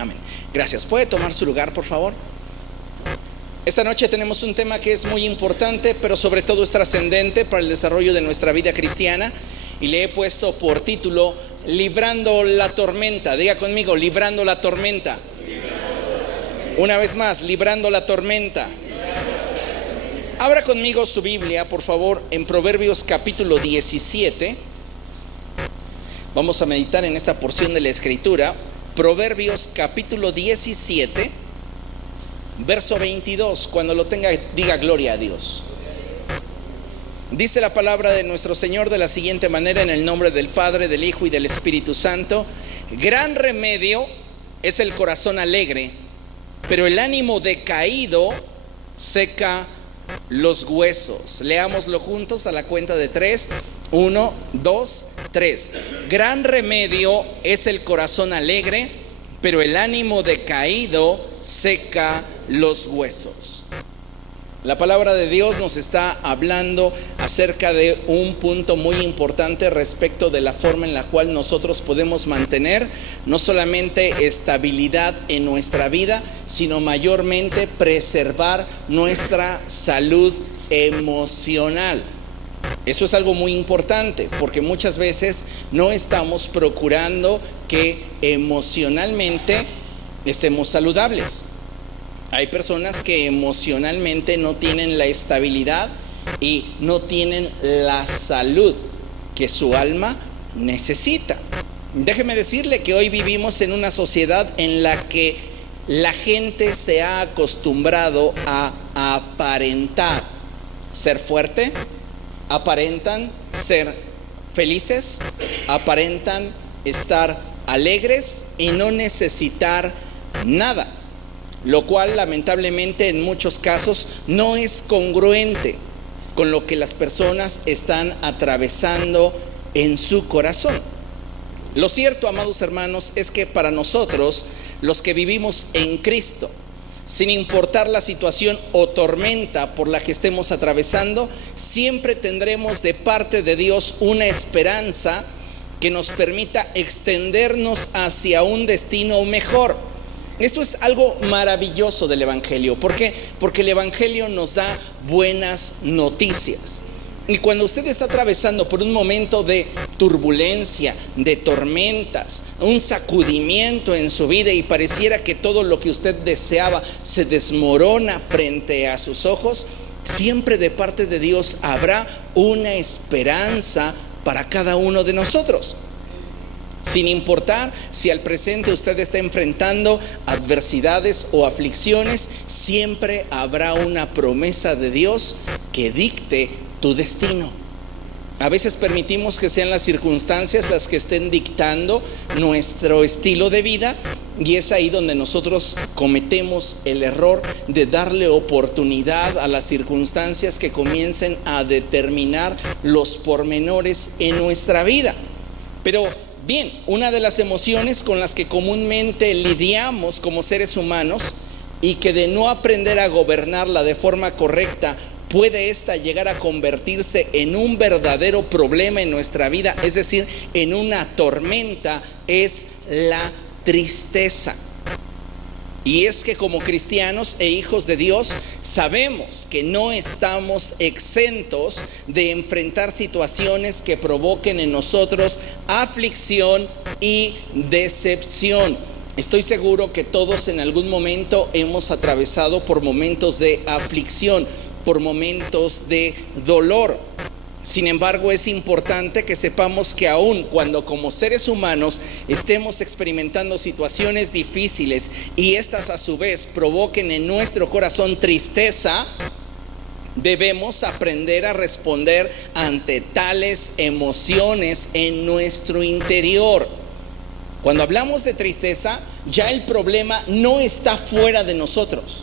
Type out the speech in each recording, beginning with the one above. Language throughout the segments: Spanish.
Amén. Gracias. ¿Puede tomar su lugar, por favor? Esta noche tenemos un tema que es muy importante, pero sobre todo es trascendente para el desarrollo de nuestra vida cristiana, y le he puesto por título Librando la tormenta. Diga conmigo, librando la tormenta. Una vez más, librando la tormenta. Abra conmigo su Biblia, por favor, en Proverbios capítulo 17. Vamos a meditar en esta porción de la Escritura. Proverbios capítulo 17, verso 22. Cuando lo tenga, diga gloria a Dios. Dice la palabra de nuestro Señor de la siguiente manera, en el nombre del Padre, del Hijo y del Espíritu Santo: gran remedio es el corazón alegre, pero el ánimo decaído seca los huesos. Leámoslo juntos a la cuenta de 3. 1, 2, 3. Gran remedio es el corazón alegre, pero el ánimo decaído seca los huesos. La palabra de Dios nos está hablando acerca de un punto muy importante respecto de la forma en la cual nosotros podemos mantener no solamente estabilidad en nuestra vida, sino mayormente preservar nuestra salud emocional. Eso es algo muy importante, porque muchas veces no estamos procurando que emocionalmente estemos saludables. Hay personas que emocionalmente no tienen la estabilidad y no tienen la salud que su alma necesita. Déjeme decirle que hoy vivimos en una sociedad en la que la gente se ha acostumbrado a aparentar ser fuerte, aparentan ser felices, aparentan estar alegres y no necesitar nada, lo cual lamentablemente en muchos casos no es congruente con lo que las personas están atravesando en su corazón. Lo cierto, amados hermanos, es que para nosotros, los que vivimos en Cristo, sin importar la situación o tormenta por la que estemos atravesando, siempre tendremos de parte de Dios una esperanza que nos permita extendernos hacia un destino mejor. Esto es algo maravilloso del Evangelio. ¿Por qué? Porque el Evangelio nos da buenas noticias. Y cuando usted está atravesando por un momento de turbulencia, de tormentas, un sacudimiento en su vida y pareciera que todo lo que usted deseaba se desmorona frente a sus ojos, siempre de parte de Dios habrá una esperanza para cada uno de nosotros. Sin importar si al presente usted está enfrentando adversidades o aflicciones, siempre habrá una promesa de Dios que dicte tu destino. A veces permitimos que sean las circunstancias las que estén dictando nuestro estilo de vida, y es ahí donde nosotros cometemos el error de darle oportunidad a las circunstancias que comiencen a determinar los pormenores en nuestra vida. Pero bien, una de las emociones con las que comúnmente lidiamos como seres humanos, y que de no aprender a gobernarla de forma correcta, puede esta llegar a convertirse en un verdadero problema en nuestra vida, es decir, en una tormenta, es la tristeza. Y es que como cristianos e hijos de Dios sabemos que no estamos exentos de enfrentar situaciones que provoquen en nosotros aflicción y decepción. Estoy seguro que todos en algún momento hemos atravesado por momentos de aflicción, por momentos de dolor. Sin embargo, es importante que sepamos que aun cuando como seres humanos estemos experimentando situaciones difíciles y estas a su vez provoquen en nuestro corazón tristeza, debemos aprender a responder ante tales emociones en nuestro interior. Cuando hablamos de tristeza, ya el problema no está fuera de nosotros.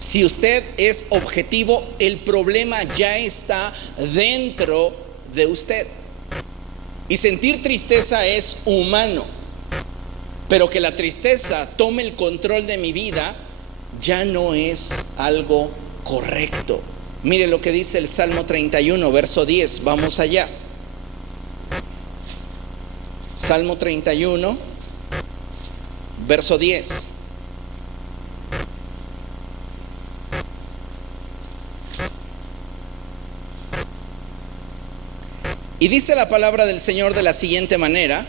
Si usted es objetivo, el problema ya está dentro de usted. Y sentir tristeza es humano, pero que la tristeza tome el control de mi vida ya no es algo correcto. Mire lo que dice el Salmo 31, verso 10. Vamos allá. Salmo 31, verso 10. Y dice la palabra del Señor de la siguiente manera: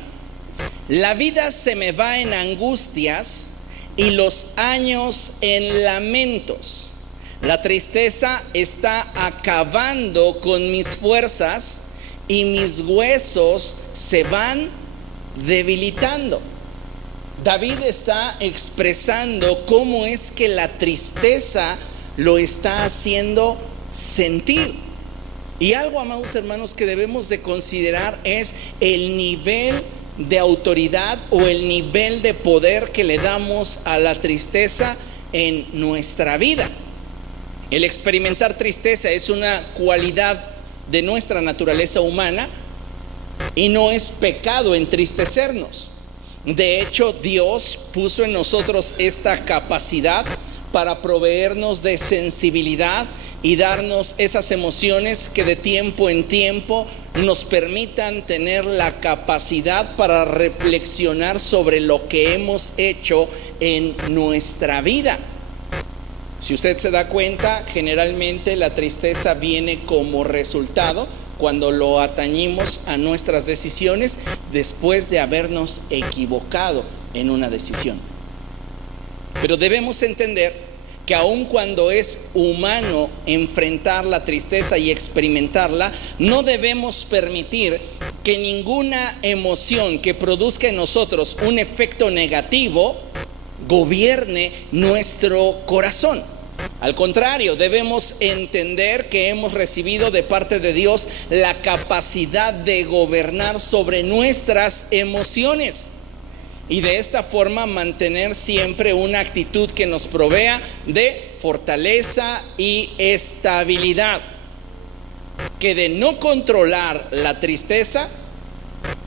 la vida se me va en angustias y los años en lamentos. La tristeza está acabando con mis fuerzas y mis huesos se van debilitando. David está expresando cómo es que la tristeza lo está haciendo sentir. Y algo, amados hermanos, que debemos de considerar es el nivel de autoridad o el nivel de poder que le damos a la tristeza en nuestra vida. El experimentar tristeza es una cualidad de nuestra naturaleza humana y no es pecado entristecernos. De hecho, Dios puso en nosotros esta capacidad para proveernos de sensibilidad y darnos esas emociones que de tiempo en tiempo nos permitan tener la capacidad para reflexionar sobre lo que hemos hecho en nuestra vida. Si usted se da cuenta, generalmente la tristeza viene como resultado cuando lo atañimos a nuestras decisiones después de habernos equivocado en una decisión. Pero debemos entender que aun cuando es humano enfrentar la tristeza y experimentarla, no debemos permitir que ninguna emoción que produzca en nosotros un efecto negativo gobierne nuestro corazón. Al contrario, debemos entender que hemos recibido de parte de Dios la capacidad de gobernar sobre nuestras emociones. Y de esta forma mantener siempre una actitud que nos provea de fortaleza y estabilidad. Que de no controlar la tristeza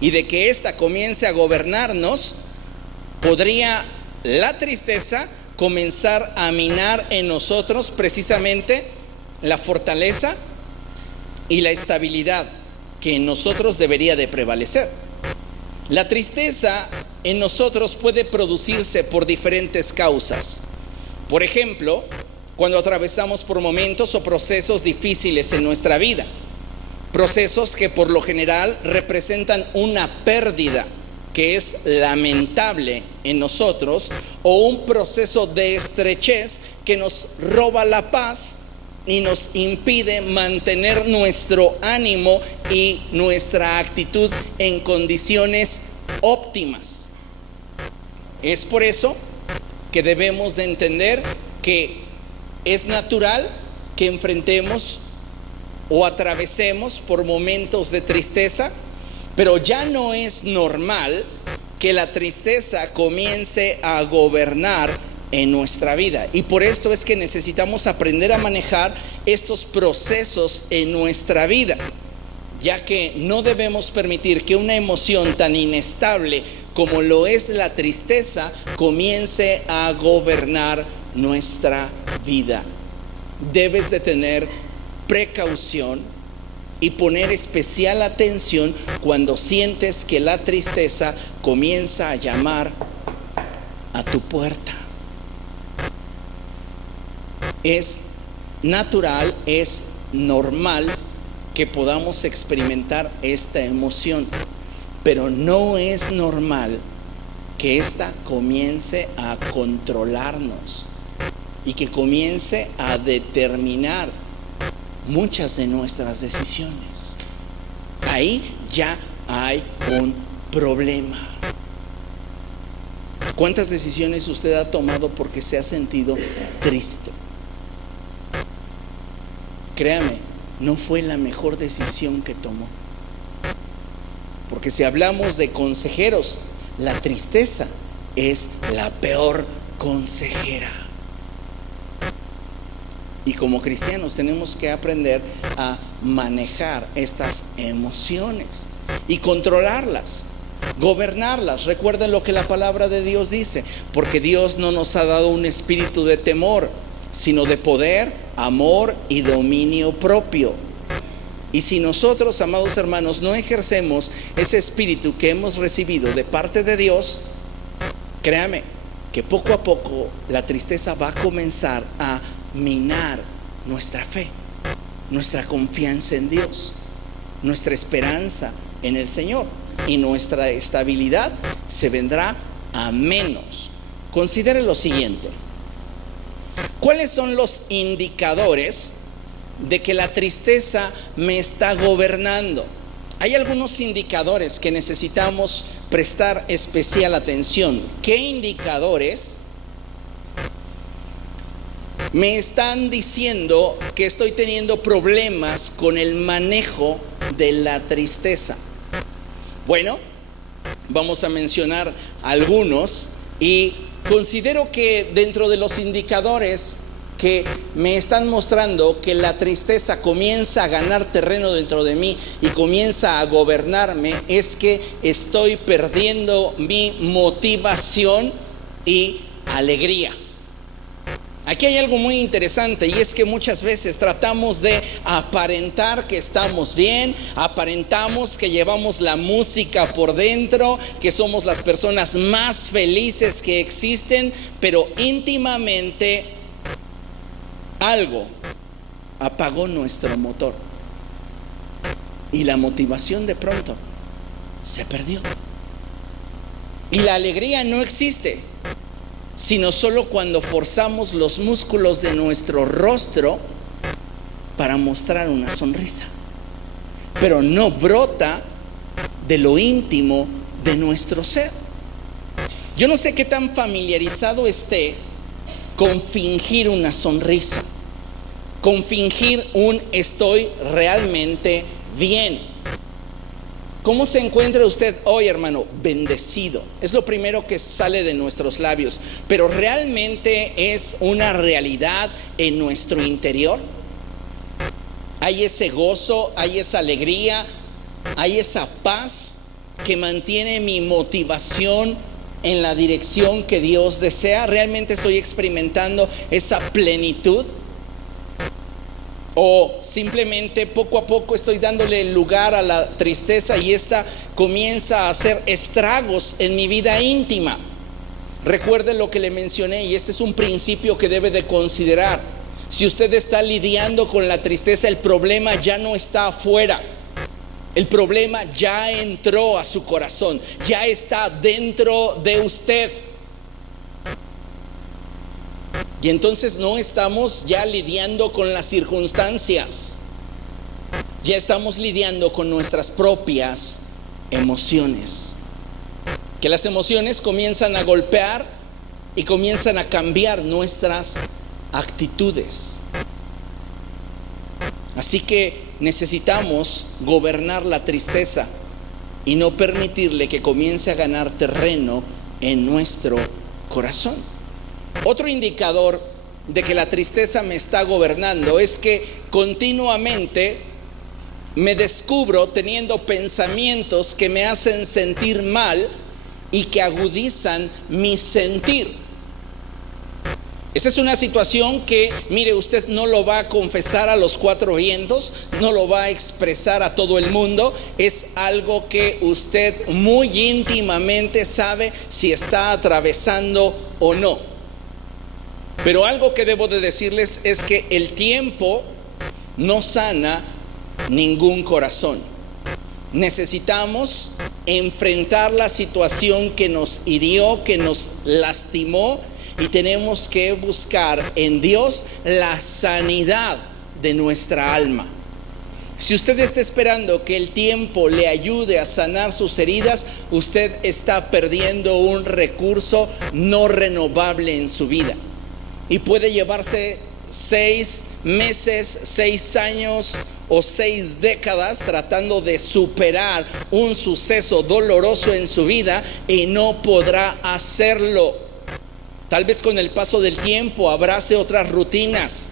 y de que ésta comience a gobernarnos, podría la tristeza comenzar a minar en nosotros precisamente la fortaleza y la estabilidad que en nosotros debería de prevalecer. La tristeza en nosotros puede producirse por diferentes causas. Por ejemplo, cuando atravesamos por momentos o procesos difíciles en nuestra vida, procesos que por lo general representan una pérdida que es lamentable en nosotros, o un proceso de estrechez que nos roba la paz y nos impide mantener nuestro ánimo y nuestra actitud en condiciones óptimas. Es por eso que debemos de entender que es natural que enfrentemos o atravesemos por momentos de tristeza, pero ya no es normal que la tristeza comience a gobernar en nuestra vida. Y por esto es que necesitamos aprender a manejar estos procesos en nuestra vida, ya que no debemos permitir que una emoción tan inestable como lo es la tristeza comience a gobernar nuestra vida. Debes de tener precaución y poner especial atención cuando sientes que la tristeza comienza a llamar a tu puerta. Es natural, es normal que podamos experimentar esta emoción, pero no es normal que esta comience a controlarnos y que comience a determinar muchas de nuestras decisiones. Ahí ya hay un problema. ¿Cuántas decisiones usted ha tomado porque se ha sentido triste? Créame, no fue la mejor decisión que tomó. Porque si hablamos de consejeros, la tristeza es la peor consejera. Y como cristianos tenemos que aprender a manejar estas emociones y controlarlas, gobernarlas. Recuerden lo que la palabra de Dios dice, porque Dios no nos ha dado un espíritu de temor, sino de poder, amor y dominio propio. Y si nosotros, amados hermanos, no ejercemos ese espíritu que hemos recibido de parte de Dios, créame, que poco a poco la tristeza va a comenzar a minar nuestra fe, nuestra confianza en Dios, nuestra esperanza en el Señor, y nuestra estabilidad se vendrá a menos. Considere lo siguiente: ¿cuáles son los indicadores de que la tristeza me está gobernando? Hay algunos indicadores que necesitamos prestar especial atención. ¿Qué indicadores me están diciendo que estoy teniendo problemas con el manejo de la tristeza? Bueno, vamos a mencionar algunos, y considero que dentro de los indicadores que me están mostrando que la tristeza comienza a ganar terreno dentro de mí y comienza a gobernarme, es que estoy perdiendo mi motivación y alegría. Aquí hay algo muy interesante, y es que muchas veces tratamos de aparentar que estamos bien, aparentamos que llevamos la música por dentro, que somos las personas más felices que existen, pero íntimamente algo apagó nuestro motor y la motivación de pronto se perdió. Y la alegría no existe, sino solo cuando forzamos los músculos de nuestro rostro para mostrar una sonrisa, pero no brota de lo íntimo de nuestro ser. Yo no sé qué tan familiarizado esté con fingir una sonrisa, con fingir un estoy realmente bien. ¿Cómo se encuentra usted hoy, hermano? Bendecido. Es lo primero que sale de nuestros labios, pero ¿realmente es una realidad en nuestro interior? ¿Hay ese gozo, hay esa alegría, hay esa paz que mantiene mi motivación en la dirección que Dios desea? ¿Realmente estoy experimentando esa plenitud? ¿O simplemente poco a poco estoy dándole lugar a la tristeza y esta comienza a hacer estragos en mi vida íntima? Recuerde lo que le mencioné, y este es un principio que debe de considerar. Si usted está lidiando con la tristeza, el problema ya no está afuera. El problema ya entró a su corazón, ya está dentro de usted. Y entonces no estamos ya lidiando con las circunstancias, ya estamos lidiando con nuestras propias emociones. Que las emociones comienzan a golpear y comienzan a cambiar nuestras actitudes. Así que necesitamos gobernar la tristeza y no permitirle que comience a ganar terreno en nuestro corazón. Otro indicador de que la tristeza me está gobernando es que continuamente me descubro teniendo pensamientos que me hacen sentir mal y que agudizan mi sentir. Esa es una situación que, mire, usted no lo va a confesar a los cuatro vientos, no lo va a expresar a todo el mundo. Es algo que usted muy íntimamente sabe si está atravesando o no. Pero algo que debo de decirles es que el tiempo no sana ningún corazón. Necesitamos enfrentar la situación que nos hirió, que nos lastimó, y tenemos que buscar en Dios la sanidad de nuestra alma. Si usted está esperando que el tiempo le ayude a sanar sus heridas, usted está perdiendo un recurso no renovable en su vida. Y puede llevarse 6 meses, 6 años o 6 décadas tratando de superar un suceso doloroso en su vida y no podrá hacerlo. Tal vez con el paso del tiempo abrace otras rutinas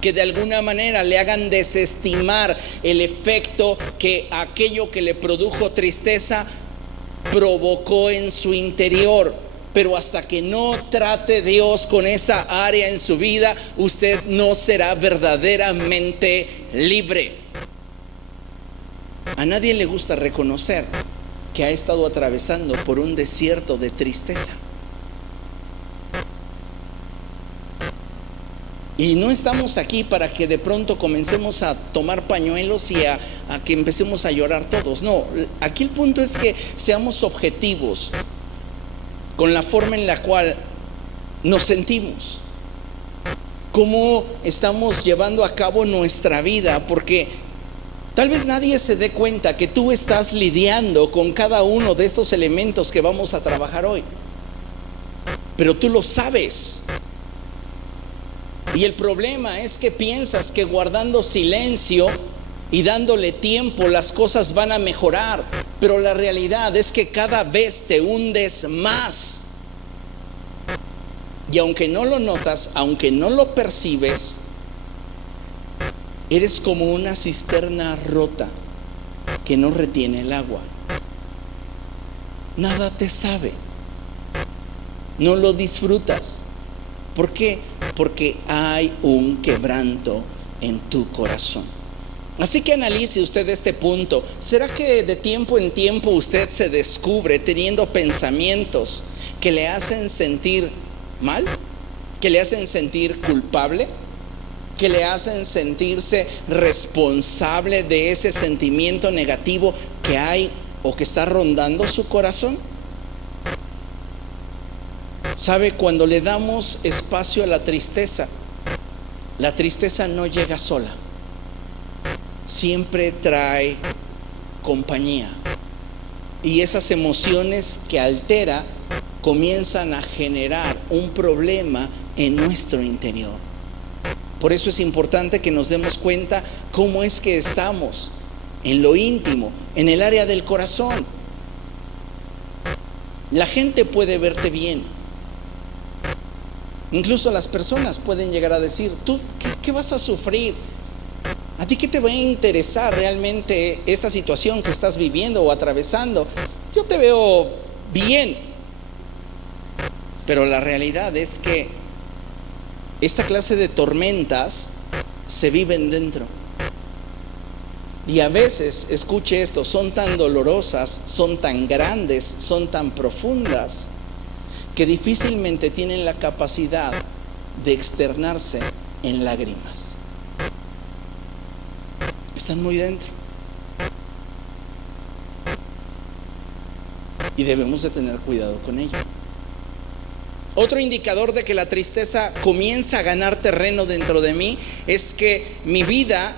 que de alguna manera le hagan desestimar el efecto que aquello que le produjo tristeza provocó en su interior. Pero hasta que no trate Dios con esa área en su vida, usted no será verdaderamente libre. A nadie le gusta reconocer que ha estado atravesando por un desierto de tristeza. Y no estamos aquí para que de pronto comencemos a tomar pañuelos y a que empecemos a llorar todos. No, aquí el punto es que seamos objetivos con la forma en la cual nos sentimos, cómo estamos llevando a cabo nuestra vida, porque tal vez nadie se dé cuenta que tú estás lidiando con cada uno de estos elementos que vamos a trabajar hoy, pero tú lo sabes. Y el problema es que piensas que guardando silencio y dándole tiempo las cosas van a mejorar, pero la realidad es que cada vez te hundes más. Y aunque no lo notas, aunque no lo percibes, eres como una cisterna rota que no retiene el agua. Nada te sabe, no lo disfrutas. ¿Por qué? Porque hay un quebranto en tu corazón. Así que analice usted este punto. ¿Será que de tiempo en tiempo usted se descubre teniendo pensamientos que le hacen sentir mal? ¿Que le hacen sentir culpable? ¿Que le hacen sentirse responsable de ese sentimiento negativo que hay o que está rondando su corazón? ¿Sabe? Cuando le damos espacio a la tristeza no llega sola. Siempre trae compañía. Y esas emociones que altera comienzan a generar un problema en nuestro interior. Por eso es importante que nos demos cuenta cómo es que estamos en lo íntimo, en el área del corazón. La gente puede verte bien. Incluso las personas pueden llegar a decir: ¿tú qué vas a sufrir? ¿A ti qué te va a interesar realmente esta situación que estás viviendo o atravesando? Yo te veo bien. Pero la realidad es que esta clase de tormentas se viven dentro. Y a veces, escuche esto, son tan dolorosas, son tan grandes, son tan profundas, que difícilmente tienen la capacidad de externarse en lágrimas. Están muy dentro. Y debemos de tener cuidado con ello. Otro indicador de que la tristeza comienza a ganar terreno dentro de mí es que mi vida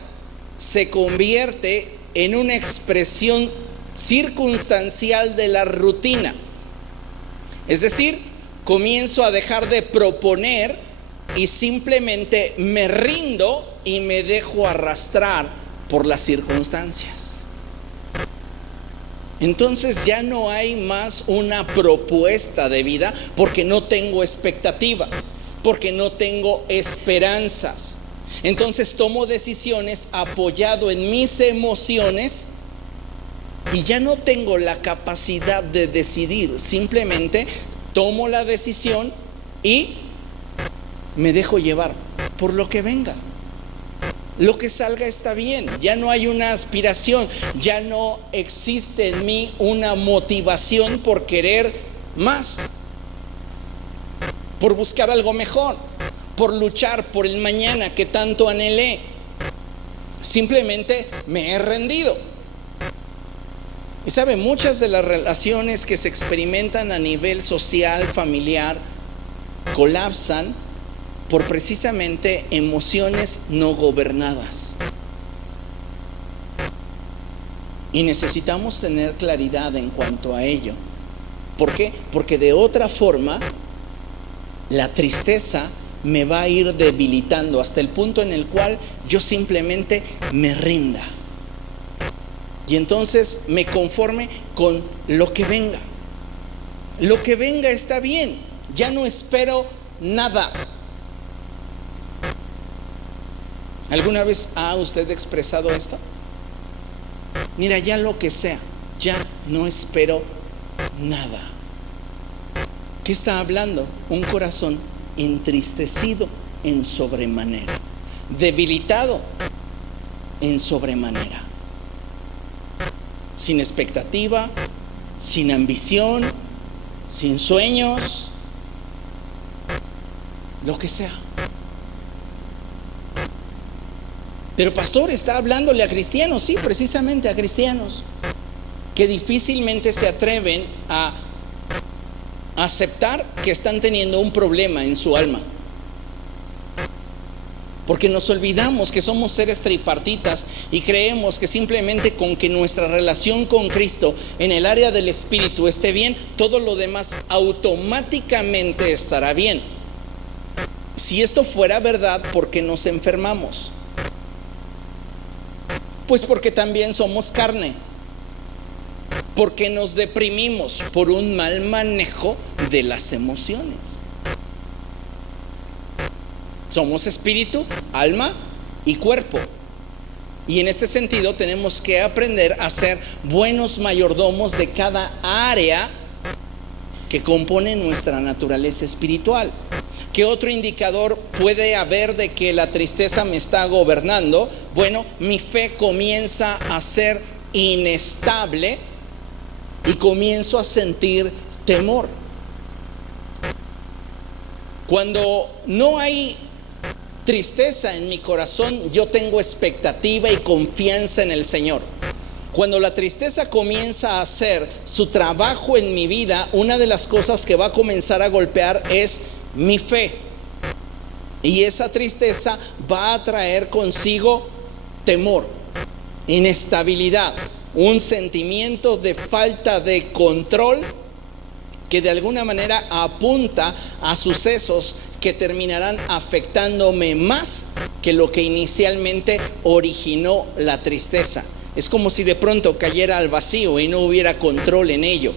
se convierte en una expresión circunstancial de la rutina. Es decir, comienzo a dejar de proponer y simplemente me rindo y me dejo arrastrar por las circunstancias. Entonces ya no hay más una propuesta de vida, porque no tengo expectativa, porque no tengo esperanzas. Entonces tomo decisiones apoyado en mis emociones y ya no tengo la capacidad de decidir. Simplemente tomo la decisión y me dejo llevar por lo que venga. Lo que salga está bien. Ya no hay una aspiración, ya no existe en mí una motivación por querer más, por buscar algo mejor, por luchar por el mañana que tanto anhelé. Simplemente me he rendido. Y sabe, muchas de las relaciones que se experimentan a nivel social, familiar, colapsan por precisamente emociones no gobernadas. Y necesitamos tener claridad en cuanto a ello. ¿Por qué? Porque de otra forma la tristeza me va a ir debilitando hasta el punto en el cual yo simplemente me rinda. Y entonces me conforme con lo que venga. Lo que venga está bien. Ya no espero nada. ¿Alguna vez ha usted expresado esto? Mira, ya lo que sea, ya no espero nada. ¿Qué está hablando? Un corazón entristecido en sobremanera, debilitado en sobremanera, sin expectativa, sin ambición, sin sueños, lo que sea. Pero pastor, está hablándole a cristianos. Sí, precisamente a cristianos que difícilmente se atreven a aceptar que están teniendo un problema en su alma. Porque nos olvidamos que somos seres tripartitas y creemos que simplemente con que nuestra relación con Cristo en el área del espíritu esté bien, todo lo demás automáticamente estará bien. Si esto fuera verdad, ¿por qué nos enfermamos? Pues porque también somos carne. Porque nos deprimimos por un mal manejo de las emociones. Somos espíritu, alma y cuerpo. Y en este sentido tenemos que aprender a ser buenos mayordomos de cada área que compone nuestra naturaleza espiritual. ¿Qué otro indicador puede haber de que la tristeza me está gobernando? Bueno, mi fe comienza a ser inestable y comienzo a sentir temor. Cuando no hay tristeza en mi corazón, yo tengo expectativa y confianza en el Señor. Cuando la tristeza comienza a hacer su trabajo en mi vida, una de las cosas que va a comenzar a golpear es mi fe. Y esa tristeza va a traer consigo temor, inestabilidad, un sentimiento de falta de control que de alguna manera apunta a sucesos que terminarán afectándome más que lo que inicialmente originó la tristeza. Es como si de pronto cayera al vacío y no hubiera control en ello.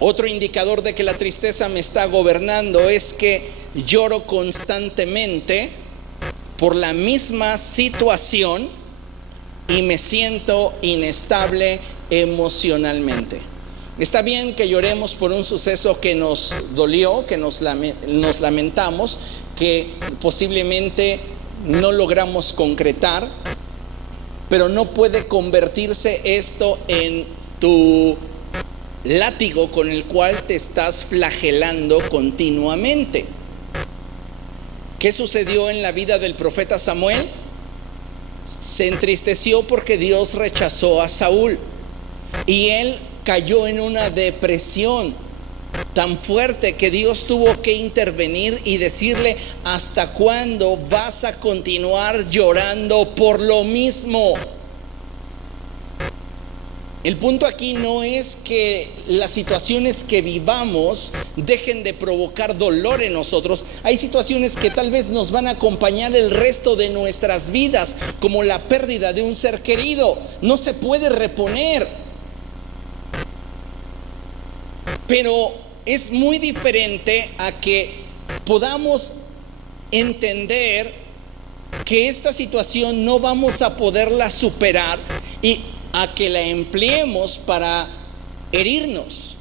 Otro indicador de que la tristeza me está gobernando es que lloro constantemente por la misma situación y me siento inestable emocionalmente. Está bien que lloremos por un suceso que nos dolió, que nos lamentamos, que posiblemente no logramos concretar, pero no puede convertirse esto en tu látigo con el cual te estás flagelando continuamente. ¿Qué sucedió en la vida del profeta Samuel? Se entristeció porque Dios rechazó a Saúl y él cayó en una depresión tan fuerte que Dios tuvo que intervenir y decirle: ¿hasta cuándo vas a continuar llorando por lo mismo? El punto aquí no es que las situaciones que vivamos dejen de provocar dolor en nosotros. Hay situaciones que tal vez nos van a acompañar el resto de nuestras vidas, como la pérdida de un ser querido. No se puede reponer. Pero es muy diferente a que podamos entender que esta situación no vamos a poderla superar y a que la empleemos para herirnos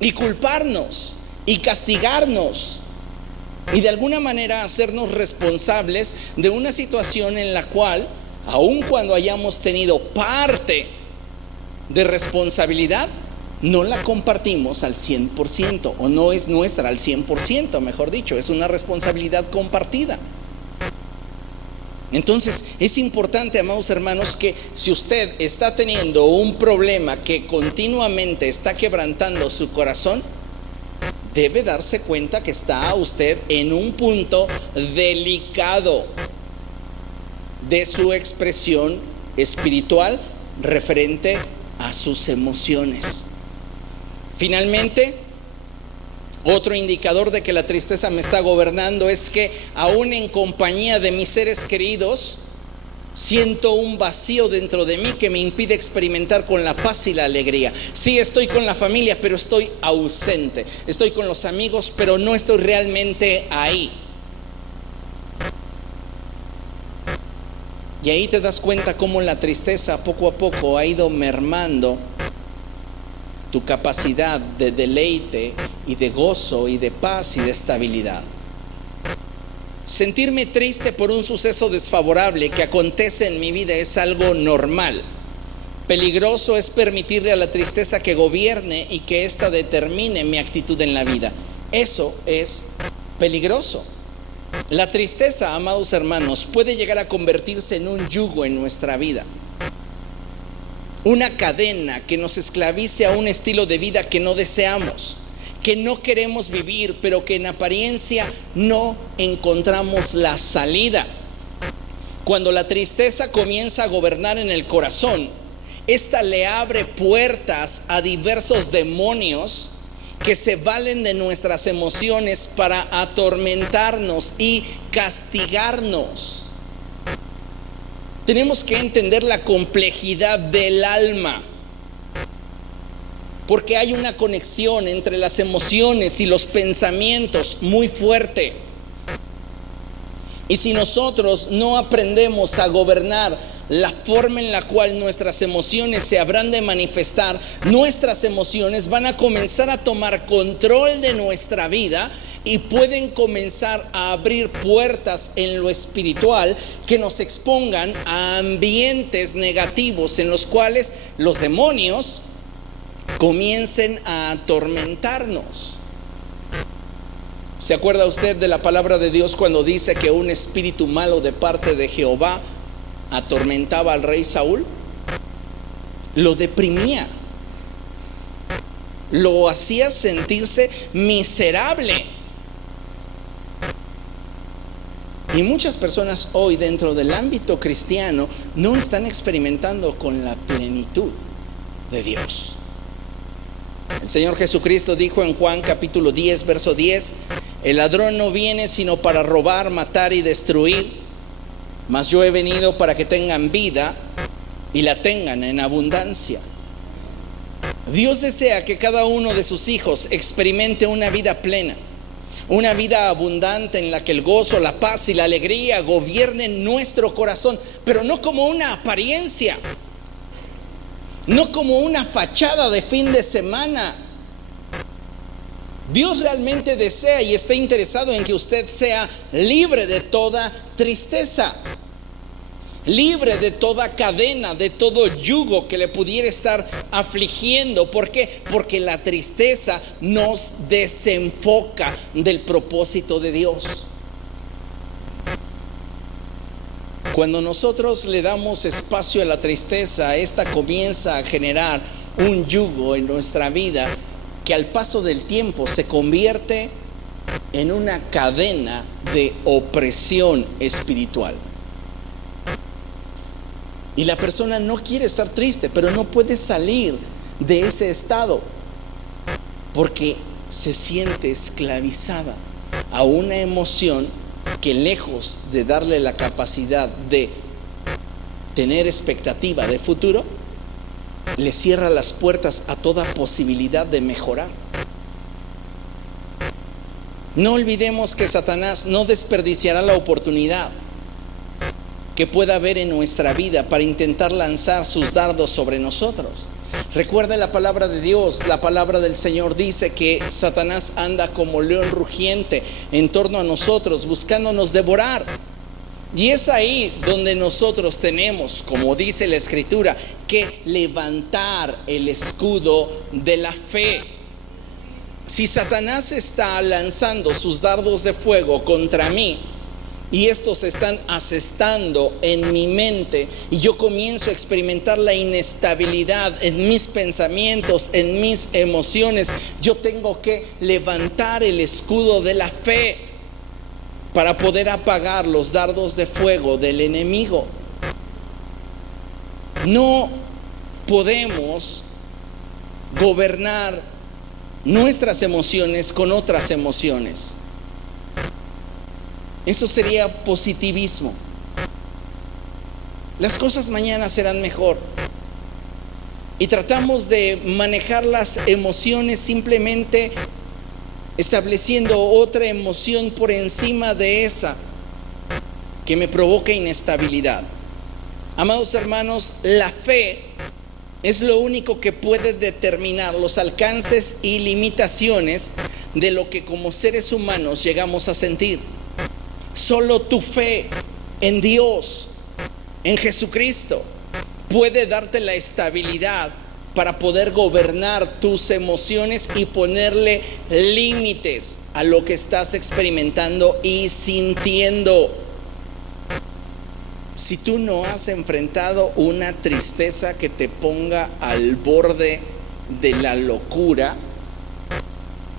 y culparnos y castigarnos y de alguna manera hacernos responsables de una situación en la cual, aun cuando hayamos tenido parte de responsabilidad, no la compartimos al 100%, o no es nuestra al 100%, mejor dicho, es una responsabilidad compartida. Entonces es importante, amados hermanos, que si usted está teniendo un problema que continuamente está quebrantando su corazón, debe darse cuenta que está usted en un punto delicado de su expresión espiritual referente a sus emociones. Finalmente, otro indicador de que la tristeza me está gobernando es que aún en compañía de mis seres queridos, siento un vacío dentro de mí que me impide experimentar con la paz y la alegría. Sí, estoy con la familia, pero estoy ausente. Estoy con los amigos, pero no estoy realmente ahí. Y ahí te das cuenta cómo la tristeza poco a poco ha ido mermando tu capacidad de deleite y de gozo y de paz y de estabilidad. Sentirme triste por un suceso desfavorable que acontece en mi vida es algo normal. Peligroso es permitirle a la tristeza que gobierne y que ésta determine mi actitud en la vida. Eso es peligroso. La tristeza, amados hermanos, puede llegar a convertirse en un yugo en nuestra vida. Una cadena que nos esclavice a un estilo de vida que no deseamos, que no queremos vivir, pero que en apariencia no encontramos la salida. Cuando la tristeza comienza a gobernar en el corazón, esta le abre puertas a diversos demonios que se valen de nuestras emociones para atormentarnos y castigarnos. Tenemos que entender la complejidad del alma, porque hay una conexión entre las emociones y los pensamientos muy fuerte. Y si nosotros no aprendemos a gobernar la forma en la cual nuestras emociones se habrán de manifestar, nuestras emociones van a comenzar a tomar control de nuestra vida y pueden comenzar a abrir puertas en lo espiritual que nos expongan a ambientes negativos en los cuales los demonios comiencen a atormentarnos. ¿Se acuerda usted de la palabra de Dios cuando dice que un espíritu malo de parte de Jehová atormentaba al rey Saúl? Lo deprimía, lo hacía sentirse miserable. Y muchas personas hoy dentro del ámbito cristiano no están experimentando con la plenitud de Dios. El Señor Jesucristo dijo en Juan capítulo 10, verso 10: el ladrón no viene sino para robar, matar y destruir, mas yo he venido para que tengan vida y la tengan en abundancia. Dios desea que cada uno de sus hijos experimente una vida plena, una vida abundante en la que el gozo, la paz y la alegría gobiernen nuestro corazón, pero no como una apariencia, no como una fachada de fin de semana. Dios realmente desea y está interesado en que usted sea libre de toda tristeza, libre de toda cadena, de todo yugo que le pudiera estar afligiendo. ¿Por qué? Porque la tristeza nos desenfoca del propósito de Dios. Cuando nosotros le damos espacio a la tristeza, esta comienza a generar un yugo en nuestra vida que al paso del tiempo se convierte en una cadena de opresión espiritual. Y la persona no quiere estar triste, pero no puede salir de ese estado porque se siente esclavizada a una emoción que, lejos de darle la capacidad de tener expectativa de futuro, le cierra las puertas a toda posibilidad de mejorar. No olvidemos que Satanás no desperdiciará la oportunidad que pueda haber en nuestra vida para intentar lanzar sus dardos sobre nosotros. Recuerde la palabra de Dios. La palabra del Señor dice que Satanás anda como león rugiente en torno a nosotros, buscándonos devorar. Y es ahí donde nosotros tenemos, como dice la Escritura, que levantar el escudo de la fe. Si Satanás está lanzando sus dardos de fuego contra mí y estos están asestando en mi mente y yo comienzo a experimentar la inestabilidad en mis pensamientos, en mis emociones, yo tengo que levantar el escudo de la fe para poder apagar los dardos de fuego del enemigo. No podemos gobernar nuestras emociones con otras emociones. Eso sería positivismo. Las cosas mañana serán mejor. Y tratamos de manejar las emociones simplemente estableciendo otra emoción por encima de esa que me provoca inestabilidad. Amados hermanos, la fe es lo único que puede determinar los alcances y limitaciones de lo que como seres humanos llegamos a sentir. Solo tu fe en Dios, en Jesucristo, puede darte la estabilidad para poder gobernar tus emociones y ponerle límites a lo que estás experimentando y sintiendo. Si tú no has enfrentado una tristeza que te ponga al borde de la locura,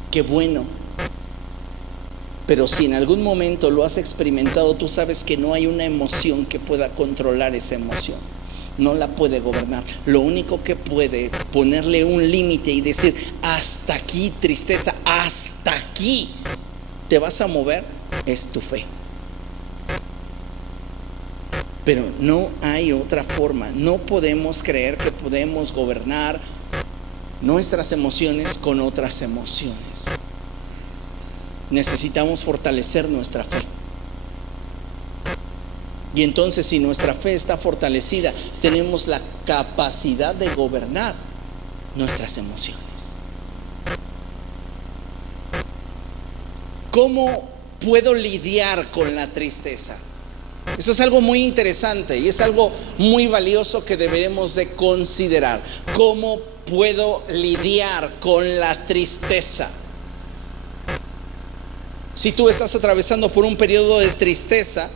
qué bueno. Pero si en algún momento lo has experimentado, tú sabes que no hay una emoción que pueda controlar esa emoción. No la puede gobernar. Lo único que puede ponerle un límite y decir, hasta aquí tristeza, hasta aquí te vas a mover, es tu fe. Pero no hay otra forma. No podemos creer que podemos gobernar nuestras emociones con otras emociones. Necesitamos fortalecer nuestra fe. Y entonces, si nuestra fe está fortalecida, tenemos la capacidad de gobernar nuestras emociones. ¿Cómo puedo lidiar con la tristeza? Eso es algo muy interesante y es algo muy valioso que deberemos de considerar. ¿Cómo puedo lidiar con la tristeza? Si tú estás atravesando por un periodo de tristeza,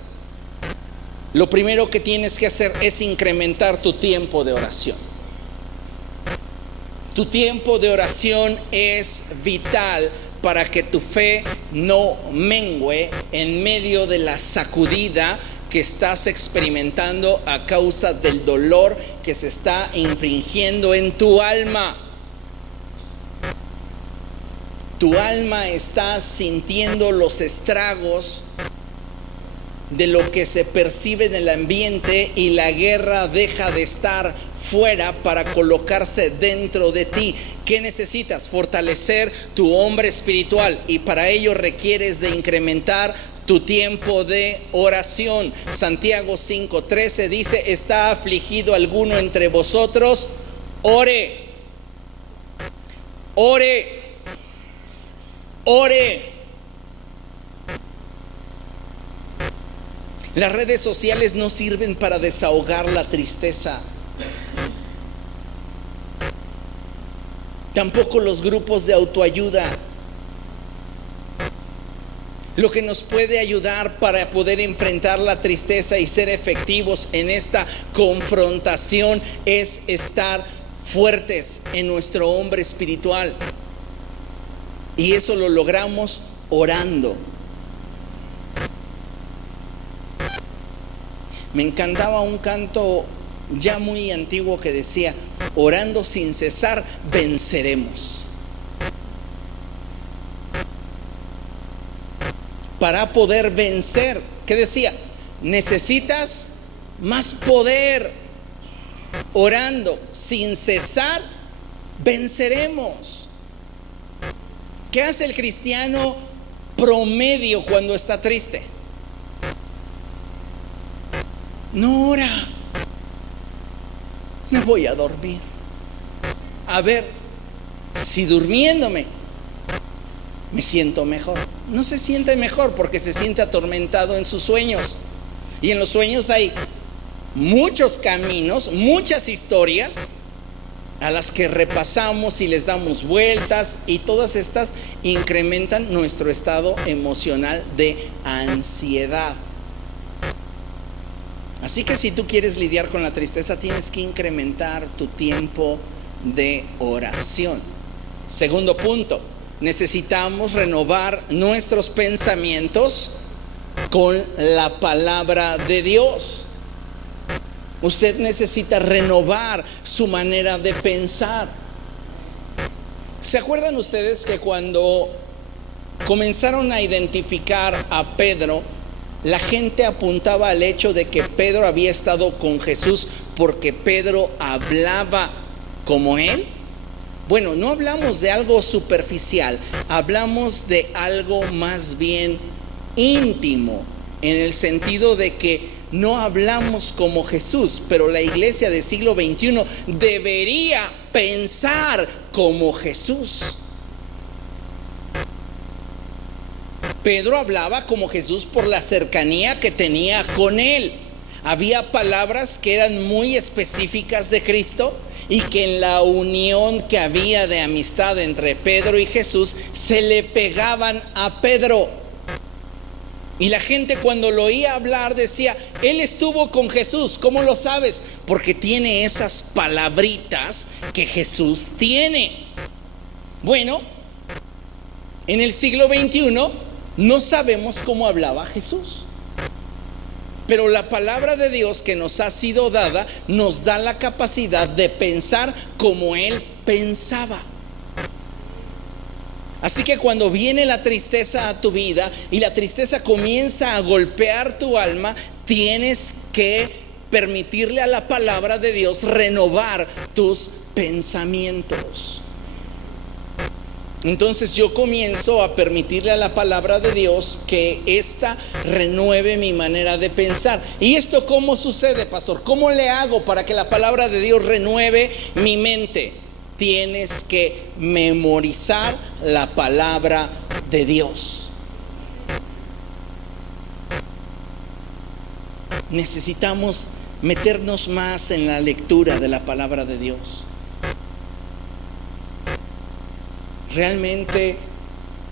lo primero que tienes que hacer es incrementar tu tiempo de oración. Tu tiempo de oración es vital para que tu fe no mengüe en medio de la sacudida que estás experimentando a causa del dolor que se está infringiendo en tu alma. Tu alma está sintiendo los estragos de lo que se percibe en el ambiente y la guerra deja de estar fuera para colocarse dentro de ti. ¿Qué necesitas? Fortalecer tu hombre espiritual, y para ello requieres de incrementar tu tiempo de oración. Santiago 5:13 dice: ¿está afligido alguno entre vosotros? Ore, ore, ore. Las redes sociales no sirven para desahogar la tristeza. Tampoco los grupos de autoayuda. Lo que nos puede ayudar para poder enfrentar la tristeza y ser efectivos en esta confrontación es estar fuertes en nuestro hombre espiritual. Y eso lo logramos orando. Me encantaba un canto ya muy antiguo que decía: orando sin cesar venceremos. Para poder vencer, ¿qué decía? Necesitas más poder. Orando sin cesar venceremos. ¿Qué hace el cristiano promedio cuando está triste? No ora. Me voy a dormir. A ver si durmiéndome me siento mejor. No se siente mejor porque se siente atormentado en sus sueños. Y en los sueños hay muchos caminos, muchas historias a las que repasamos y les damos vueltas, y todas estas incrementan nuestro estado emocional de ansiedad. Así que si tú quieres lidiar con la tristeza, tienes que incrementar tu tiempo de oración. Segundo punto, necesitamos renovar nuestros pensamientos con la palabra de Dios. Usted necesita renovar su manera de pensar. ¿Se acuerdan ustedes que cuando comenzaron a identificar a Pedro, la gente apuntaba al hecho de que Pedro había estado con Jesús porque Pedro hablaba como él? Bueno, no hablamos de algo superficial, hablamos de algo más bien íntimo, en el sentido de que no hablamos como Jesús, pero la iglesia del siglo XXI debería pensar como Jesús. Pedro hablaba como Jesús por la cercanía que tenía con él. Había palabras que eran muy específicas de Cristo y que en la unión que había de amistad entre Pedro y Jesús, se le pegaban a Pedro. Y la gente cuando lo oía hablar decía, él estuvo con Jesús. ¿Cómo lo sabes? Porque tiene esas palabritas que Jesús tiene. Bueno, en el siglo XXI no sabemos cómo hablaba Jesús. Pero la palabra de Dios que nos ha sido dada nos da la capacidad de pensar como Él pensaba. Así que cuando viene la tristeza a tu vida y la tristeza comienza a golpear tu alma, tienes que permitirle a la palabra de Dios renovar tus pensamientos. Entonces yo comienzo a permitirle a la palabra de Dios que ésta renueve mi manera de pensar. ¿Y esto cómo sucede, pastor? ¿Cómo le hago para que la palabra de Dios renueve mi mente? Tienes que memorizar la palabra de Dios. Necesitamos meternos más en la lectura de la palabra de Dios. Realmente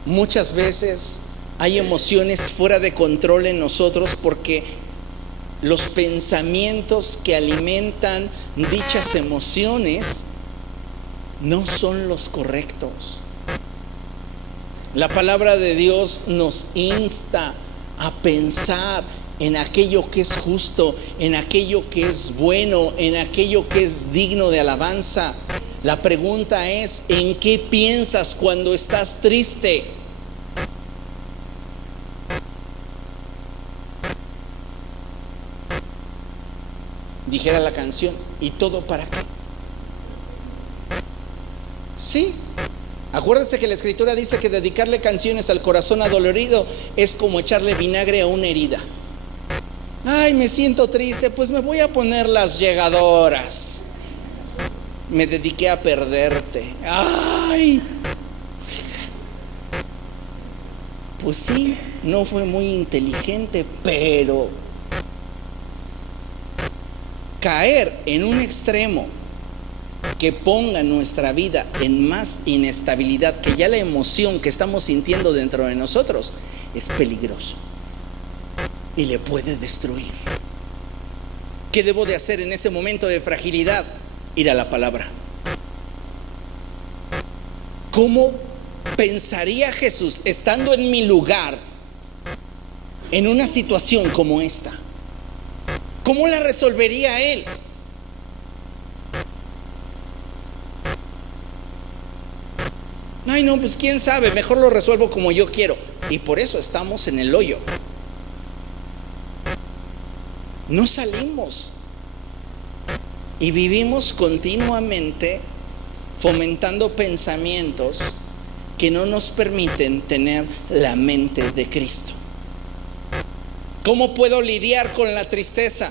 muchas veces hay emociones fuera de control en nosotros porque los pensamientos que alimentan dichas emociones no son los correctos. La palabra de Dios nos insta a pensar en aquello que es justo, en aquello que es bueno, en aquello que es digno de alabanza. La pregunta es, ¿en qué piensas cuando estás triste? Dijera la canción, ¿y todo para qué? Sí, acuérdense que la Escritura dice que dedicarle canciones al corazón adolorido es como echarle vinagre a una herida. Ay, me siento triste, pues me voy a poner las llegadoras. Me dediqué a perderte. Ay, pues sí, no fue muy inteligente, pero caer en un extremo que ponga nuestra vida en más inestabilidad que ya la emoción que estamos sintiendo dentro de nosotros es peligroso y le puede destruir. ¿Qué debo de hacer en ese momento de fragilidad? Ir a la palabra. ¿Cómo pensaría Jesús estando en mi lugar en una situación como esta? ¿Cómo la resolvería él? Ay, no, pues quién sabe, mejor lo resuelvo como yo quiero. Y por eso estamos en el hoyo. No salimos. Y vivimos continuamente fomentando pensamientos que no nos permiten tener la mente de Cristo. ¿Cómo puedo lidiar con la tristeza?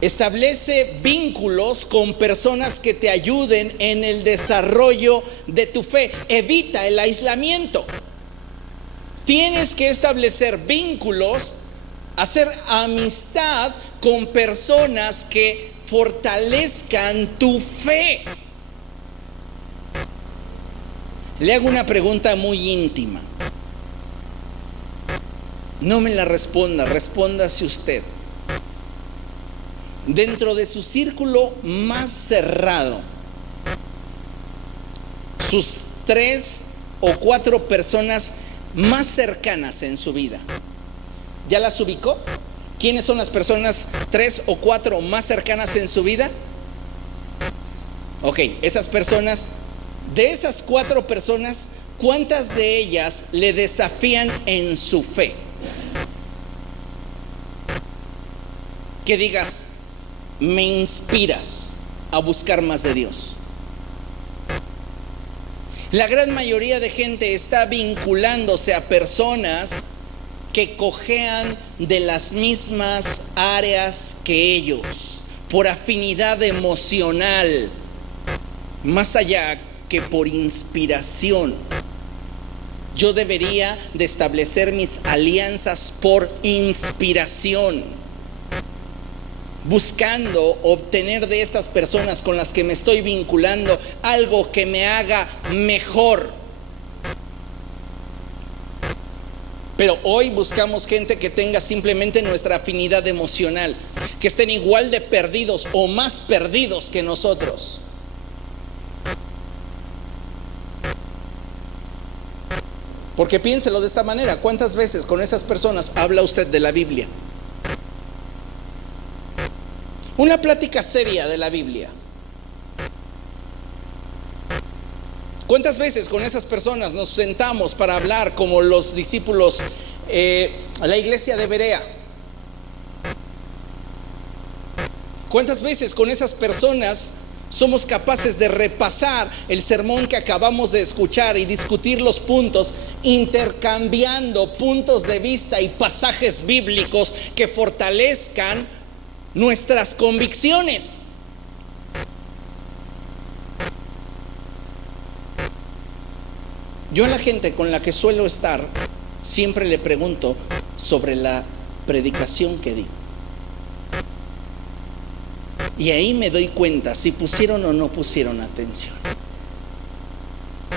Establece vínculos con personas que te ayuden en el desarrollo de tu fe. Evita el aislamiento. Tienes que establecer vínculos, hacer amistad con personas que fortalezcan tu fe. Le hago una pregunta muy íntima. No me la responda, respóndase usted. Dentro de su círculo más cerrado, sus 3 o 4 personas más cercanas en su vida, ¿ya las ubicó? ¿Quiénes son las personas 3 o 4 más cercanas en su vida? Ok, esas personas, de esas 4 personas, ¿cuántas de ellas le desafían en su fe? Que digas, me inspiras a buscar más de Dios. La gran mayoría de gente está vinculándose a personas que cojean de las mismas áreas que ellos, por afinidad emocional, más allá que por inspiración. Yo debería de establecer mis alianzas por inspiración. buscando obtener de estas personas con las que me estoy vinculando algo que me haga mejor. Pero hoy buscamos gente que tenga simplemente nuestra afinidad emocional, que estén igual de perdidos o más perdidos que nosotros. Porque piénselo de esta manera: ¿cuántas veces con esas personas habla usted de la Biblia? Una plática seria de la Biblia. ¿Cuántas veces con esas personas nos sentamos para hablar como los discípulos a la iglesia de Berea? ¿Cuántas veces con esas personas somos capaces de repasar el sermón que acabamos de escuchar y discutir los puntos, intercambiando puntos de vista y pasajes bíblicos que fortalezcan nuestras convicciones? Yo a la gente con la que suelo estar siempre le pregunto sobre la predicación que di. Y ahí me doy cuenta si pusieron o no pusieron atención.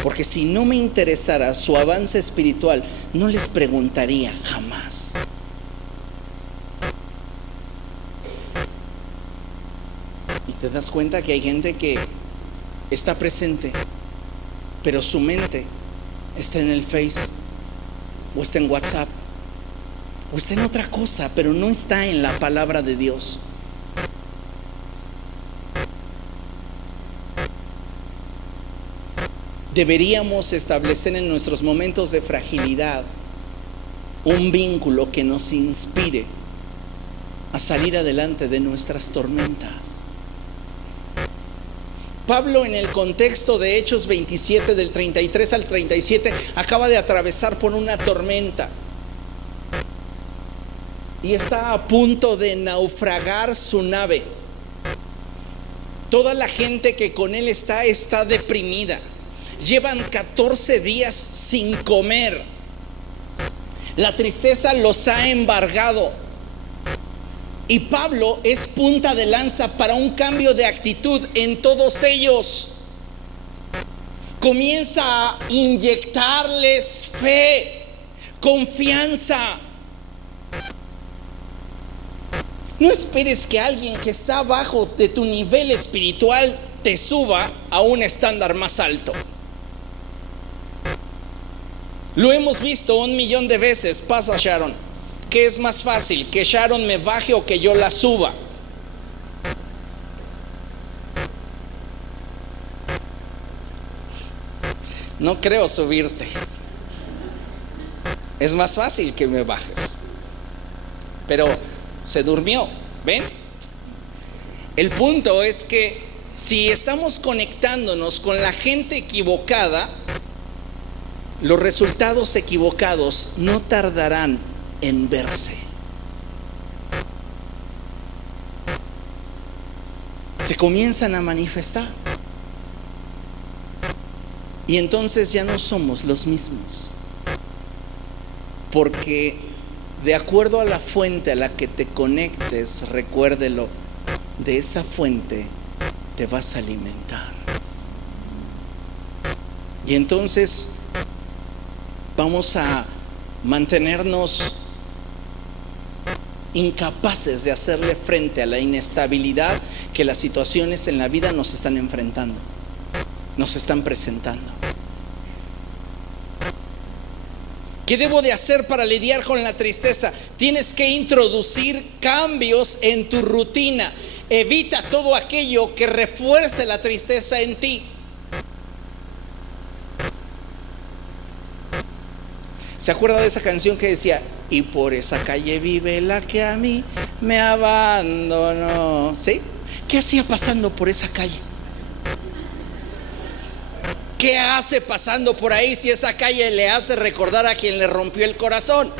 Porque si no me interesara su avance espiritual, no les preguntaría jamás. Y te das cuenta que hay gente que está presente, pero su mente está en el Face, o está en WhatsApp, o está en otra cosa, pero no está en la palabra de Dios. Deberíamos establecer en nuestros momentos de fragilidad un vínculo que nos inspire a salir adelante de nuestras tormentas. Pablo, en el contexto de Hechos 27 del 33 al 37, acaba de atravesar por una tormenta y está a punto de naufragar su nave. Toda la gente que con él está deprimida. Llevan 14 días sin comer. La tristeza los ha embargado. Y Pablo es punta de lanza para un cambio de actitud en todos ellos. Comienza a inyectarles fe, confianza. No esperes que alguien que está abajo de tu nivel espiritual te suba a un estándar más alto. Lo hemos visto 1,000,000 de veces. Pasa, Sharon. ¿Qué es más fácil? ¿Que Sharon me baje o que yo la suba? No creo subirte. Es más fácil que me bajes. Pero se durmió, ¿ven? El punto es que si estamos conectándonos con la gente equivocada, los resultados equivocados no tardarán en verse. Se comienzan a manifestar. Y entonces ya no somos los mismos. Porque de acuerdo a la fuente a la que te conectes, recuérdelo, de esa fuente te vas a alimentar. Y entonces vamos a mantenernos incapaces de hacerle frente a la inestabilidad que las situaciones en la vida nos están enfrentando, nos están presentando. ¿Qué debo de hacer para lidiar con la tristeza? Tienes que introducir cambios en tu rutina. Evita todo aquello que refuerce la tristeza en ti. ¿Se acuerda de esa canción que decía: y por esa calle vive la que a mí me abandonó? ¿Sí? ¿Qué hacía pasando por esa calle? ¿Qué hace pasando por ahí si esa calle le hace recordar a quien le rompió el corazón?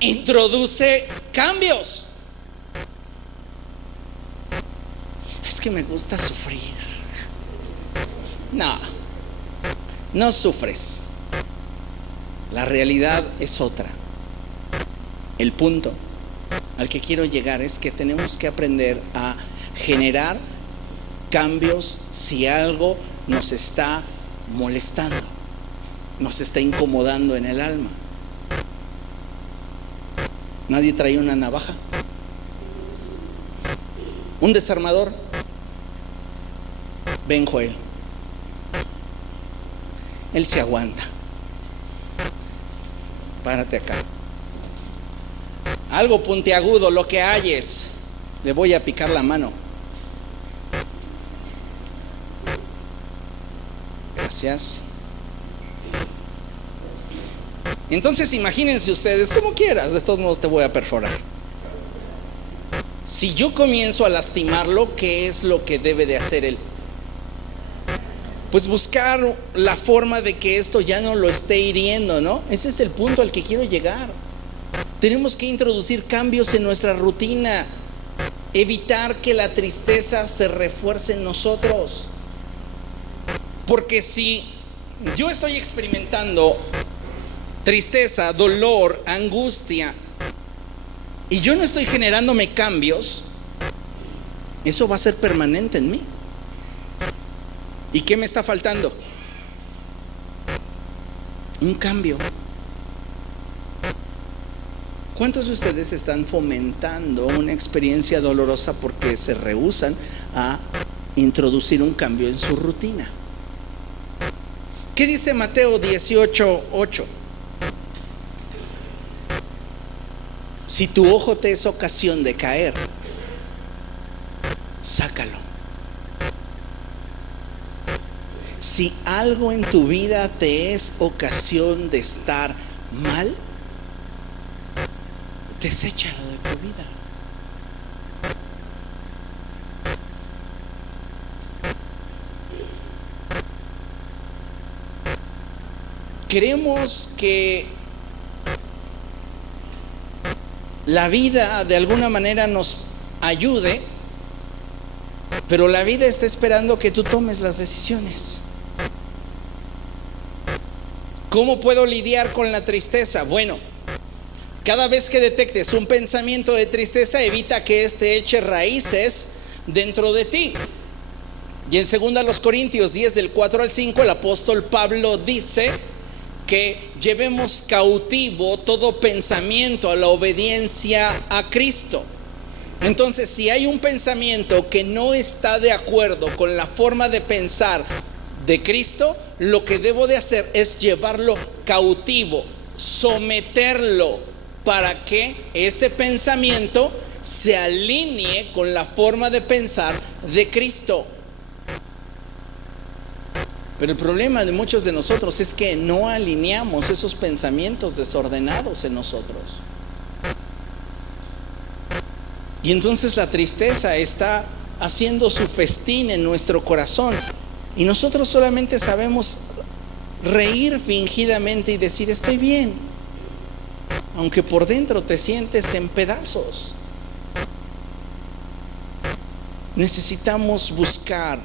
Introduce cambios. Es que me gusta sufrir. No, no sufres. La realidad es otra. El punto al que quiero llegar es que tenemos que aprender a generar cambios si algo nos está molestando, nos está incomodando en el alma. Nadie trae una navaja, un desarmador. Ven, Joel, él se aguanta. Párate acá. Algo puntiagudo, lo que halles, le voy a picar la mano. Gracias. Entonces imagínense ustedes, como quieras, de todos modos te voy a perforar. Si yo comienzo a lastimarlo, ¿qué es lo que debe de hacer él? Pues buscar la forma de que esto ya no lo esté hiriendo, ¿no? Ese es el punto al que quiero llegar. Tenemos que introducir cambios en nuestra rutina, evitar que la tristeza se refuerce en nosotros. Porque si yo estoy experimentando tristeza, dolor, angustia, y yo no estoy generándome cambios, eso va a ser permanente en mí. ¿Y qué me está faltando? Un cambio. ¿Cuántos de ustedes están fomentando una experiencia dolorosa porque se rehúsan a introducir un cambio en su rutina? ¿Qué dice Mateo 18:8? Si tu ojo te es ocasión de caer, sácalo. Si algo en tu vida te es ocasión de estar mal, deséchalo de tu vida. Queremos que la vida de alguna manera nos ayude, pero la vida está esperando que tú tomes las decisiones. ¿Cómo puedo lidiar con la tristeza? Bueno, cada vez que detectes un pensamiento de tristeza, evita que éste eche raíces dentro de ti. Y en 2 Corintios 10 del 4 al 5, el apóstol Pablo dice que llevemos cautivo todo pensamiento a la obediencia a Cristo. Entonces, si hay un pensamiento que no está de acuerdo con la forma de pensar de Cristo, lo que debo de hacer es llevarlo cautivo, someterlo, para que ese pensamiento se alinee con la forma de pensar de Cristo. Pero el problema de muchos de nosotros es que no alineamos esos pensamientos desordenados en nosotros. Y entonces la tristeza está haciendo su festín en nuestro corazón. Y nosotros solamente sabemos reír fingidamente y decir estoy bien, aunque por dentro te sientes en pedazos. Necesitamos buscar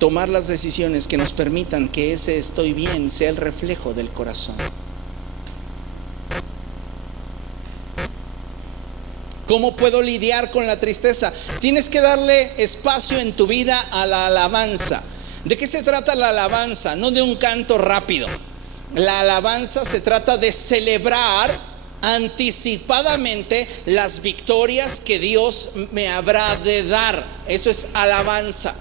tomar las decisiones que nos permitan que ese estoy bien sea el reflejo del corazón. ¿Cómo puedo lidiar con la tristeza? Tienes que darle espacio en tu vida a la alabanza. ¿De qué se trata la alabanza? No de un canto rápido. La alabanza se trata de celebrar anticipadamente las victorias que Dios me habrá de dar. Eso es alabanza.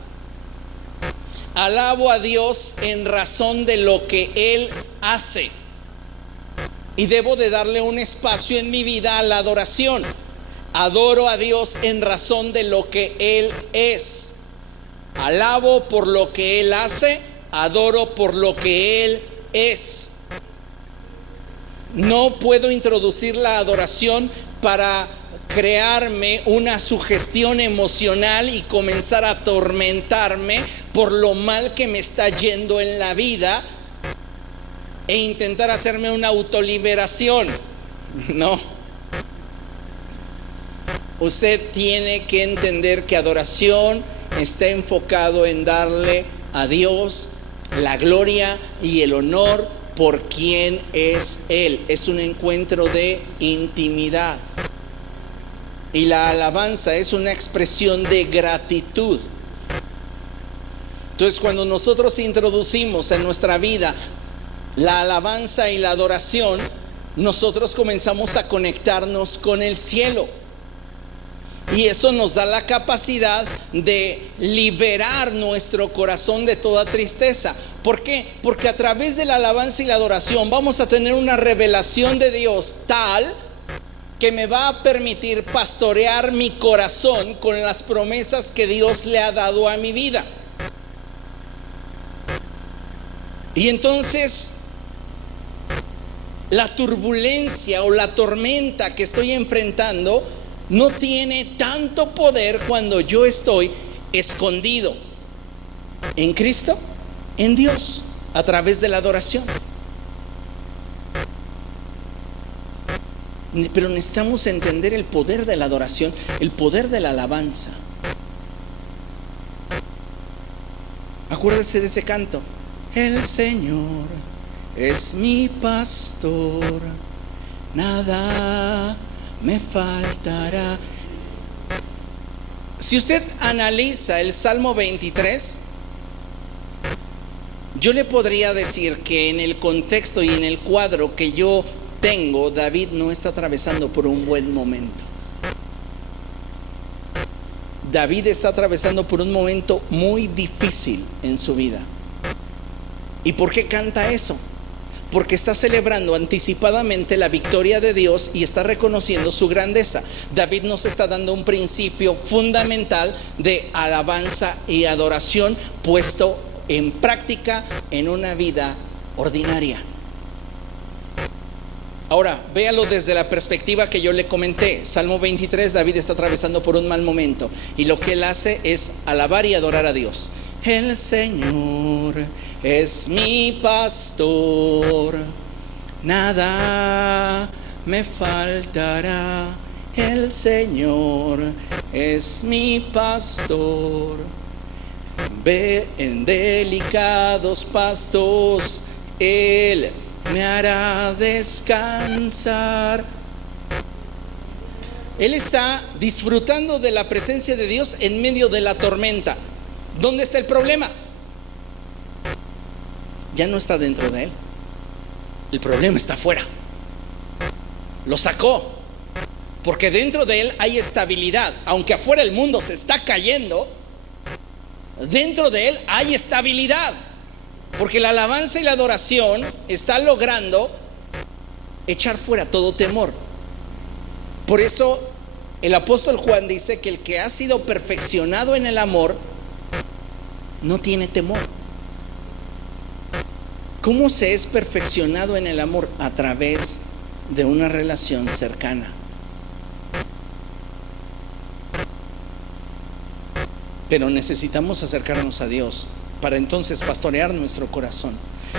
Alabo a Dios en razón de lo que Él hace. Y debo de darle un espacio en mi vida a la adoración. Adoro a Dios en razón de lo que Él es. Alabo por lo que Él hace, adoro por lo que Él es. No puedo introducir la adoración para crearme una sugestión emocional y comenzar a atormentarme por lo mal que me está yendo en la vida e intentar hacerme una autoliberación. No. Usted tiene que entender que adoración está enfocado en darle a Dios la gloria y el honor por quien es Él. Es un encuentro de intimidad. y la alabanza es una expresión de gratitud. Entonces, cuando nosotros introducimos en nuestra vida la alabanza y la adoración, nosotros comenzamos a conectarnos con el cielo. Y eso nos da la capacidad de liberar nuestro corazón de toda tristeza. ¿Por qué? Porque a través de la alabanza y la adoración vamos a tener una revelación de Dios tal que me va a permitir pastorear mi corazón con las promesas que Dios le ha dado a mi vida. Y entonces la turbulencia o la tormenta que estoy enfrentando no tiene tanto poder cuando yo estoy escondido en Cristo, en Dios, a través de la adoración. Pero necesitamos entender el poder de la adoración, el poder de la alabanza. Acuérdese de ese canto. El Señor es mi pastor, nada me faltará. Si usted analiza el Salmo 23, yo le podría decir que en el contexto y en el cuadro que yo tengo, David no está atravesando por un buen momento. David está atravesando por un momento muy difícil en su vida. ¿Y por qué canta eso? Porque está celebrando anticipadamente la victoria de Dios y está reconociendo su grandeza. David nos está dando un principio fundamental de alabanza y adoración puesto en práctica en una vida ordinaria. Ahora, véalo desde la perspectiva que yo le comenté. Salmo 23, David está atravesando por un mal momento y lo que él hace es alabar y adorar a Dios. El Señor es mi pastor, nada me faltará. El Señor es mi pastor, ve en delicados pastos, Él me hará descansar. Él está disfrutando de la presencia de Dios en medio de la tormenta. ¿Dónde está el problema? Ya no está dentro de él. El problema está afuera. Lo sacó. Porque dentro de él hay estabilidad. Aunque afuera el mundo se está cayendo, dentro de él hay estabilidad. Porque la alabanza y la adoración está logrando echar fuera todo temor. Por eso el apóstol Juan dice que el que ha sido perfeccionado en el amor no tiene temor. ¿Cómo se es perfeccionado en el amor? A través de una relación cercana. Pero necesitamos acercarnos a Dios para entonces pastorear nuestro corazón.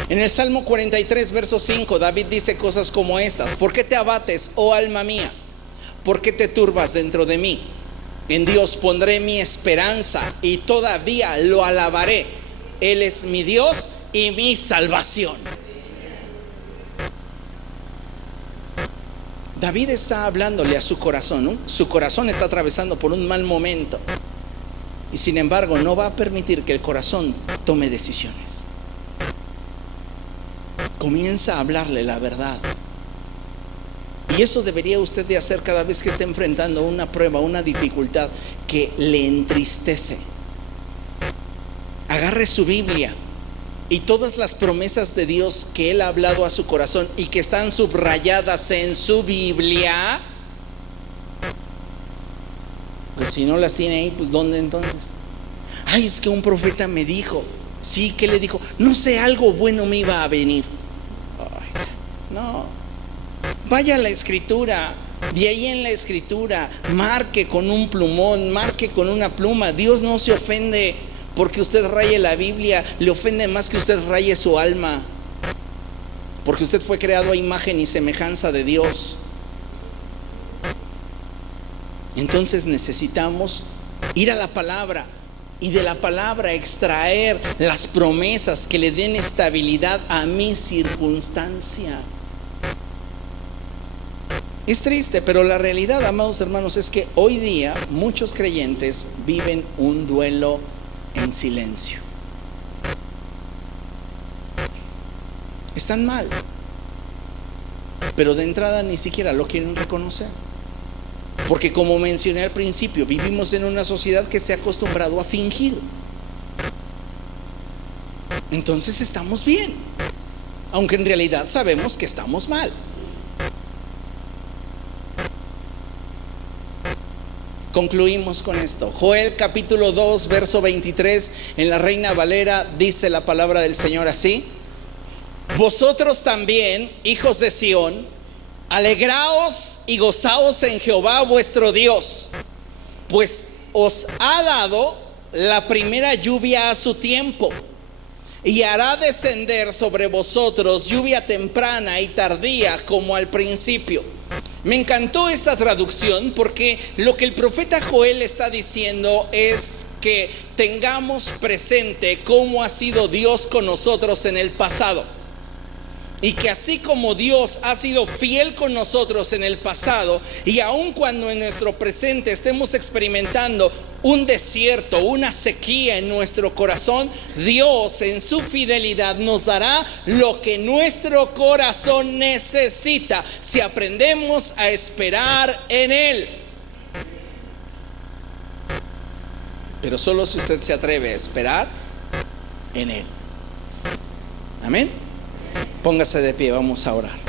En el Salmo 43, verso 5, David dice cosas como estas: ¿por qué te abates, oh alma mía? ¿Por qué te turbas dentro de mí? En Dios pondré mi esperanza y todavía lo alabaré. Él es mi Dios y mi salvación. David está hablándole a su corazón, ¿no? Su corazón está atravesando por un mal momento y sin embargo no va a permitir que el corazón tome decisiones. Comienza a hablarle la verdad. Y eso debería usted de hacer cada vez que esté enfrentando una prueba, una dificultad que le entristece. Agarre su Biblia y todas las promesas de Dios que Él ha hablado a su corazón y que están subrayadas en su Biblia. Pues si no las tiene ahí, pues ¿dónde entonces? Ay, es que un profeta me dijo. Sí, ¿qué le dijo? No sé, algo bueno me iba a venir. Ay, no. Vaya a la escritura, de ahí en la escritura, marque con un plumón, marque con una pluma. Dios no se ofende porque usted raye la Biblia, le ofende más que usted raye su alma, porque usted fue creado a imagen y semejanza de Dios. Entonces necesitamos ir a la palabra y de la palabra extraer las promesas que le den estabilidad a mi circunstancia. Es triste, pero la realidad, amados hermanos, es que hoy día muchos creyentes viven un duelo en silencio. Están mal, pero de entrada ni siquiera lo quieren reconocer. Porque como mencioné al principio, vivimos en una sociedad que se ha acostumbrado a fingir. Entonces estamos bien, aunque en realidad sabemos que estamos mal. Concluimos con esto. Joel capítulo 2, verso 23, en la Reina Valera dice la palabra del Señor así: vosotros también, hijos de Sión, alegraos y gozaos en Jehová vuestro Dios, pues os ha dado la primera lluvia a su tiempo, y hará descender sobre vosotros lluvia temprana y tardía como al principio. Me encantó esta traducción porque lo que el profeta Joel está diciendo es que tengamos presente cómo ha sido Dios con nosotros en el pasado. Y que así como Dios ha sido fiel con nosotros en el pasado, y aun cuando en nuestro presente estemos experimentando un desierto, una sequía en nuestro corazón, Dios en su fidelidad nos dará lo que nuestro corazón necesita si aprendemos a esperar en Él. Pero solo si usted se atreve a esperar en Él. Amén. Póngase de pie, vamos a orar.